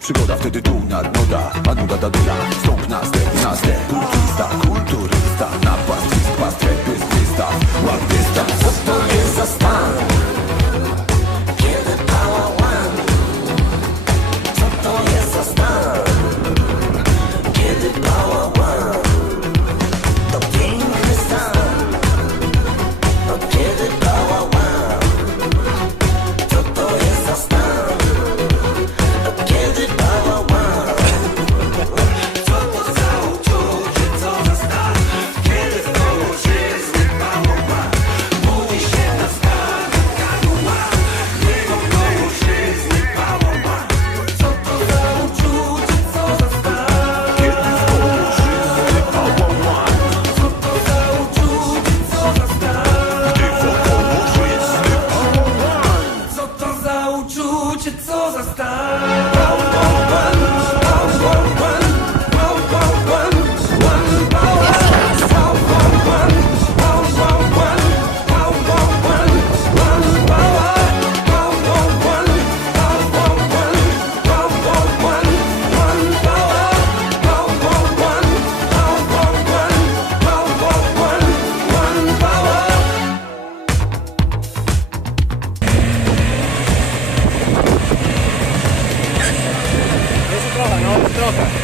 Przygoda, wtedy tu na a nuda da dyla Stąp na step, na step, kultista, kultur. pelota.